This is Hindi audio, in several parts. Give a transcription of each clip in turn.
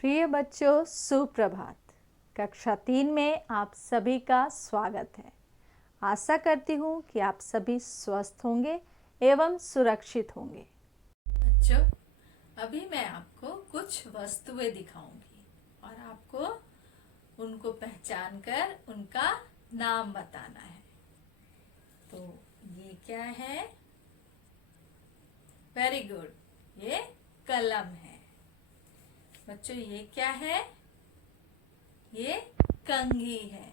प्रिय बच्चों, सुप्रभात। कक्षा 3 में आप सभी का स्वागत है। आशा करती हूँ कि आप सभी स्वस्थ होंगे एवं सुरक्षित होंगे। बच्चों, अभी मैं आपको कुछ वस्तुएं दिखाऊंगी और आपको उनको पहचान कर उनका नाम बताना है। तो ये क्या है? वेरी गुड, ये कलम है। बच्चों, ये क्या है? ये कंघी है।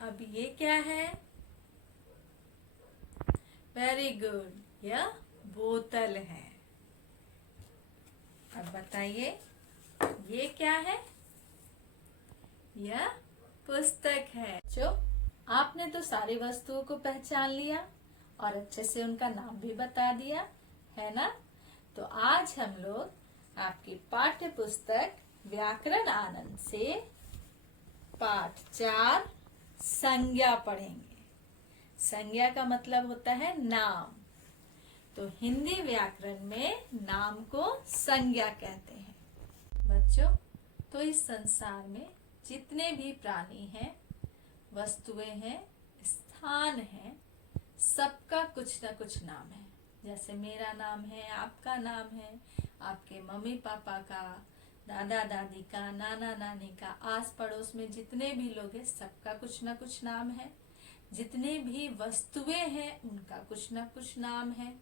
अब ये क्या है? वेरी गुड, यह बोतल है। अब बताइए, ये क्या है? यह पुस्तक है। जो आपने तो सारी वस्तुओं को पहचान लिया और अच्छे से उनका नाम भी बता दिया है ना? तो आज हम लोग आपकी पाठ्य पुस्तक व्याकरण आनंद से पाठ 4 संज्ञा पढ़ेंगे। संज्ञा का मतलब होता है नाम। तो हिंदी व्याकरण में नाम को संज्ञा कहते हैं। बच्चों, तो इस संसार में जितने भी प्राणी हैं, वस्तुएं हैं, स्थान हैं, सबका कुछ ना कुछ नाम है। जैसे मेरा नाम है, आपका नाम है, आपके मम्मी पापा का, दादा दादी का, नाना नानी का, आस पड़ोस में जितने भी लोग हैं, सबका कुछ ना कुछ नाम है। जितने भी वस्तुएं हैं, उनका कुछ ना कुछ नाम है।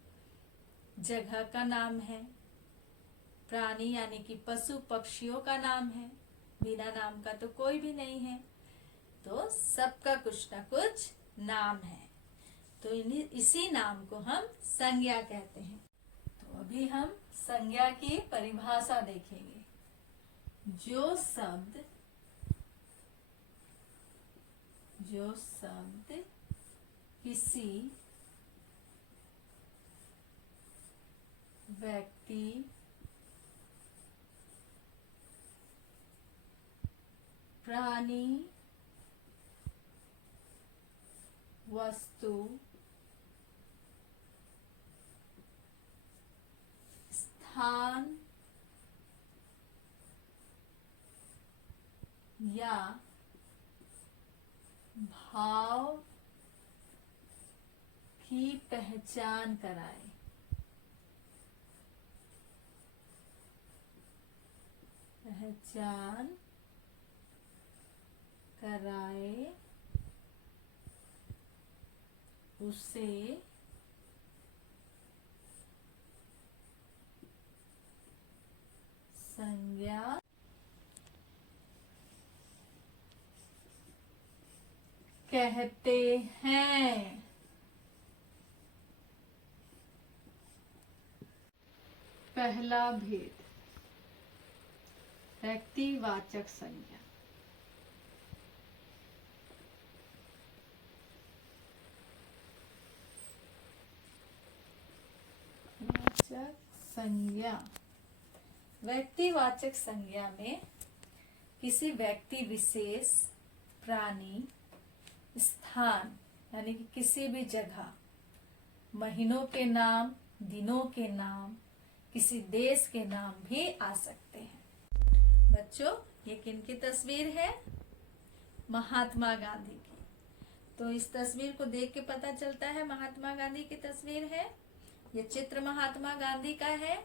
जगह का नाम है। प्राणी यानी कि पशु पक्षियों का नाम है। बिना नाम का तो कोई भी नहीं है। तो सबका कुछ ना कुछ नाम है। तो इसी नाम को हम संज्ञा कहते हैं। तो अभी हम संज्ञा की परिभाषा देखेंगे। जो शब्द किसी व्यक्ति, प्राणी, वस्तु, स्थान या भाव की पहचान कराए। उसे संज्ञा कहते हैं। पहला भेद, व्यक्तिवाचक संज्ञा। व्यक्तिवाचक संज्ञा में किसी व्यक्ति विशेष, प्राणी, स्थान यानी कि किसी भी जगह, महीनों के नाम, दिनों के नाम, किसी देश के नाम भी आ सकते हैं। बच्चों, ये किनकी तस्वीर है? महात्मा गांधी की। तो इस तस्वीर को देख के पता चलता है महात्मा गांधी की तस्वीर है। ये चित्र महात्मा गांधी का है।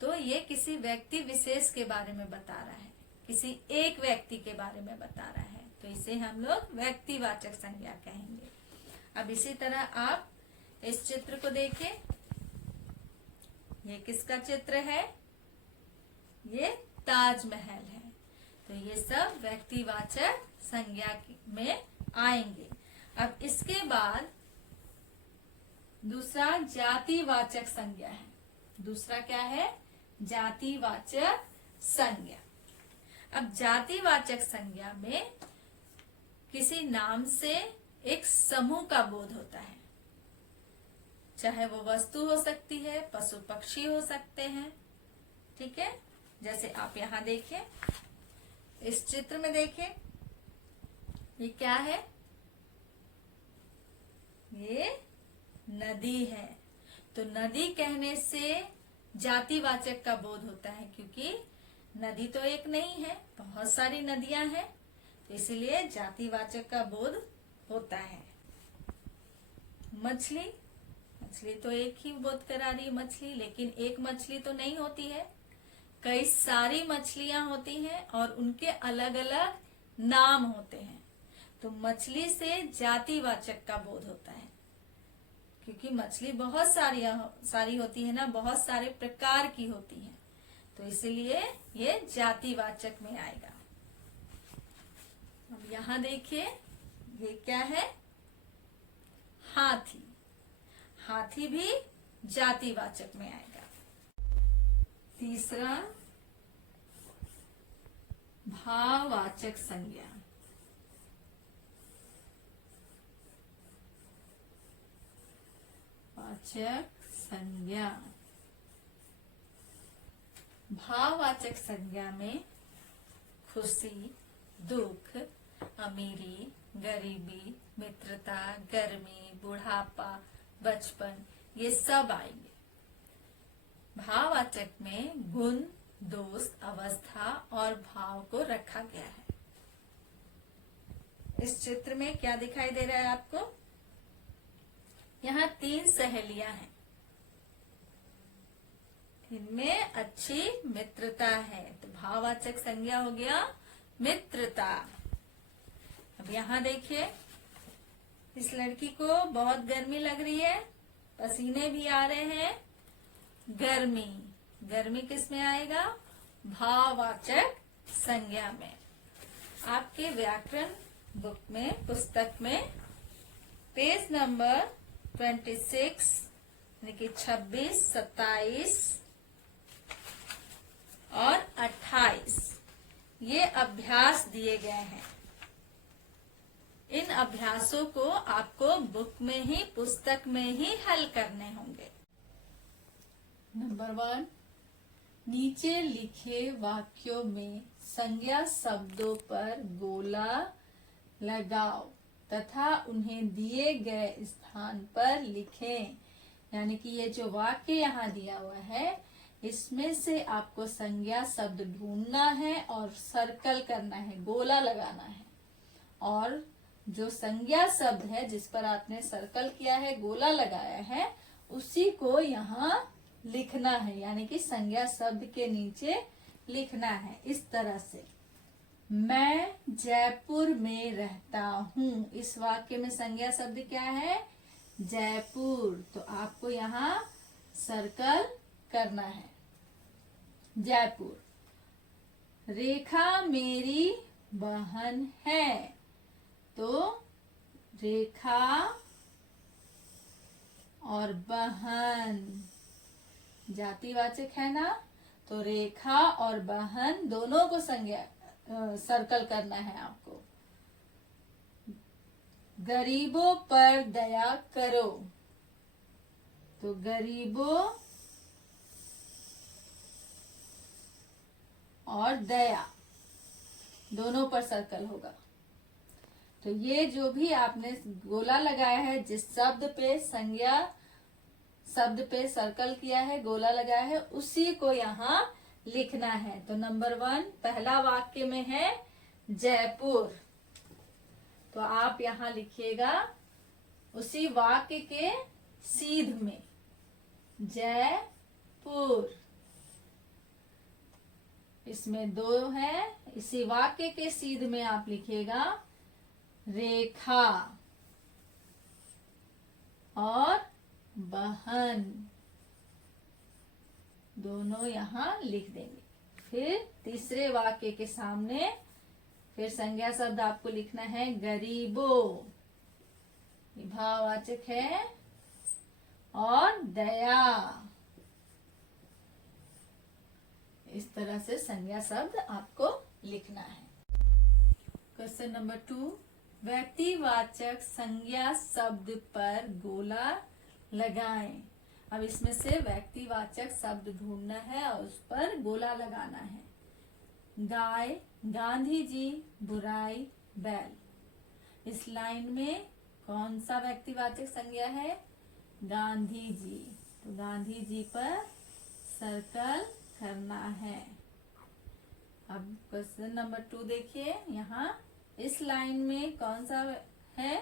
तो ये किसी व्यक्ति विशेष के बारे में बता रहा है, किसी एक व्यक्ति के बारे में बता रहा है। तो इसे हम लोग व्यक्तिवाचक संज्ञा कहेंगे। अब इसी तरह आप इस चित्र को देखें। ये किसका चित्र है? ये ताजमहल है। तो ये सब व्यक्तिवाचक संज्ञा में आएंगे। अब इसके बाद दूसरा जातिवाचक संज्ञा है। दूसरा क्या है? जातिवाचक संज्ञा। अब जातिवाचक संज्ञा में किसी नाम से एक समूह का बोध होता है। चाहे वो वस्तु हो सकती है, पशु पक्षी हो सकते हैं। ठीक है, जैसे आप यहाँ देखें, इस चित्र में देखें, ये क्या है? ये नदी है। तो नदी कहने से जातिवाचक का बोध होता है, क्योंकि नदी तो एक नहीं है, बहुत सारी नदियां हैं, तो इसलिए जातिवाचक का बोध होता है। मछली, मछली तो एक ही बोध करा रही है मछली, लेकिन एक मछली तो नहीं होती है, कई सारी मछलियां होती हैं और उनके अलग अलग नाम होते हैं। तो मछली से जातिवाचक का बोध होता है, क्योंकि मछली बहुत सारी होती है ना, बहुत सारे प्रकार की होती है, तो इसलिए ये जातिवाचक में आएगा। अब यहाँ देखिए, ये क्या है? हाथी। हाथी भी जातिवाचक में आएगा। तीसरा, भाववाचक संज्ञा। वाचक संज्ञा। भाववाचक संज्ञा में खुशी, दुख, अमीरी, गरीबी, मित्रता, गर्मी, बुढ़ापा, बचपन, ये सब आएंगे। भाववाचक में गुण, दोष, अवस्था और भाव को रखा गया है। इस चित्र में क्या दिखाई दे रहा है आपको? यहाँ 3 सहेलियां हैं, इनमें अच्छी मित्रता है, तो भाववाचक संज्ञा हो गया मित्रता। अब यहाँ देखिए, इस लड़की को बहुत गर्मी लग रही है, पसीने भी आ रहे हैं। गर्मी, गर्मी किस में आएगा? भाववाचक संज्ञा में। आपके व्याकरण बुक में, पुस्तक में पेज नंबर 26 यानी कि 26, 27 और 28 ये अभ्यास दिए गए हैं। इन अभ्यासों को आपको बुक में ही, पुस्तक में ही हल करने होंगे। नंबर 1, नीचे लिखे वाक्यों में संज्ञा शब्दों पर गोला लगाओ तथा उन्हें दिए गए स्थान पर लिखें। यानी कि ये जो वाक्य यहाँ दिया हुआ है, इसमें से आपको संज्ञा शब्द ढूंढना है और सर्कल करना है, गोला लगाना है। और जो संज्ञा शब्द है जिस पर आपने सर्कल किया है, गोला लगाया है, उसी को यहाँ लिखना है। यानी कि संज्ञा शब्द के नीचे लिखना है इस तरह से। मैं जयपुर में रहता हूँ। इस वाक्य में संज्ञा शब्द क्या है? जयपुर। तो आपको यहाँ सर्कल करना है, जयपुर। रेखा मेरी बहन है, तो रेखा और बहन जातिवाचक है ना, तो रेखा और बहन दोनों को संज्ञा सर्कल करना है आपको। गरीबों पर दया करो, तो गरीबों और दया दोनों पर सर्कल होगा। तो ये जो भी आपने गोला लगाया है, जिस शब्द पे संज्ञा शब्द पे सर्कल किया है, गोला लगाया है, उसी को यहाँ लिखना है। तो नंबर 1 पहला वाक्य में है जयपुर, तो आप यहाँ लिखिएगा उसी वाक्य के सीध में जयपुर। इसमें 2 है, इसी वाक्य के सीध में आप लिखिएगा रेखा और बहन, दोनों यहाँ लिख देंगे। फिर तीसरे वाक्य के सामने फिर संज्ञा शब्द आपको लिखना है गरीबों, भाववाचक है, और दया। इस तरह से संज्ञा शब्द आपको लिखना है। क्वेश्चन नंबर 2, व्यक्तिवाचक संज्ञा शब्द पर गोला लगाएं। अब इसमें से व्यक्तिवाचक शब्द ढूंढना है और उस पर गोला लगाना है। गाय, गांधी जी, बुराई, बैल। इस लाइन में कौन सा व्यक्तिवाचक संज्ञा है? गांधी जी। तो गांधी जी पर सर्कल करना है। अब क्वेश्चन नंबर 2 देखिए, यहाँ इस लाइन में कौन सा है?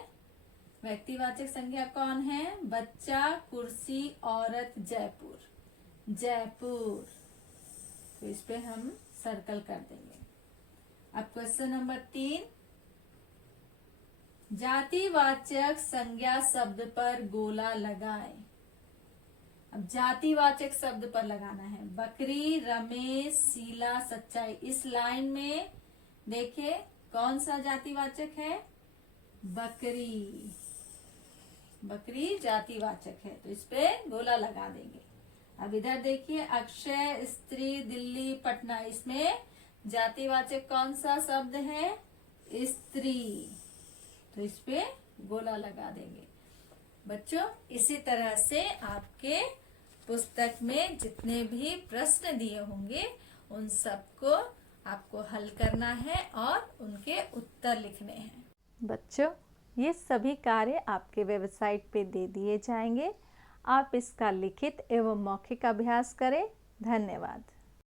व्यक्तिवाचक संज्ञा कौन है? बच्चा, कुर्सी, औरत, जयपुर। जयपुर, तो इस पे हम सर्कल कर देंगे। अब क्वेश्चन नंबर 3, जातिवाचक संज्ञा शब्द पर गोला लगाए। अब जातिवाचक शब्द पर लगाना है। बकरी, रमेश, शीला, सच्चाई। इस लाइन में देखिए कौन सा जातिवाचक है? बकरी। बकरी जातिवाचक है, तो इस पे गोला लगा देंगे। अब इधर देखिए, अक्षय, स्त्री, दिल्ली, पटना। इसमें जातिवाचक कौन सा शब्द है? स्त्री, तो इस पे गोला लगा देंगे। बच्चों, इसी तरह से आपके पुस्तक में जितने भी प्रश्न दिए होंगे उन सबको आपको हल करना है और उनके उत्तर लिखने हैं। बच्चों, ये सभी कार्य आपके वेबसाइट पे दे दिए जाएंगे। आप इसका लिखित एवं मौखिक अभ्यास करें। धन्यवाद।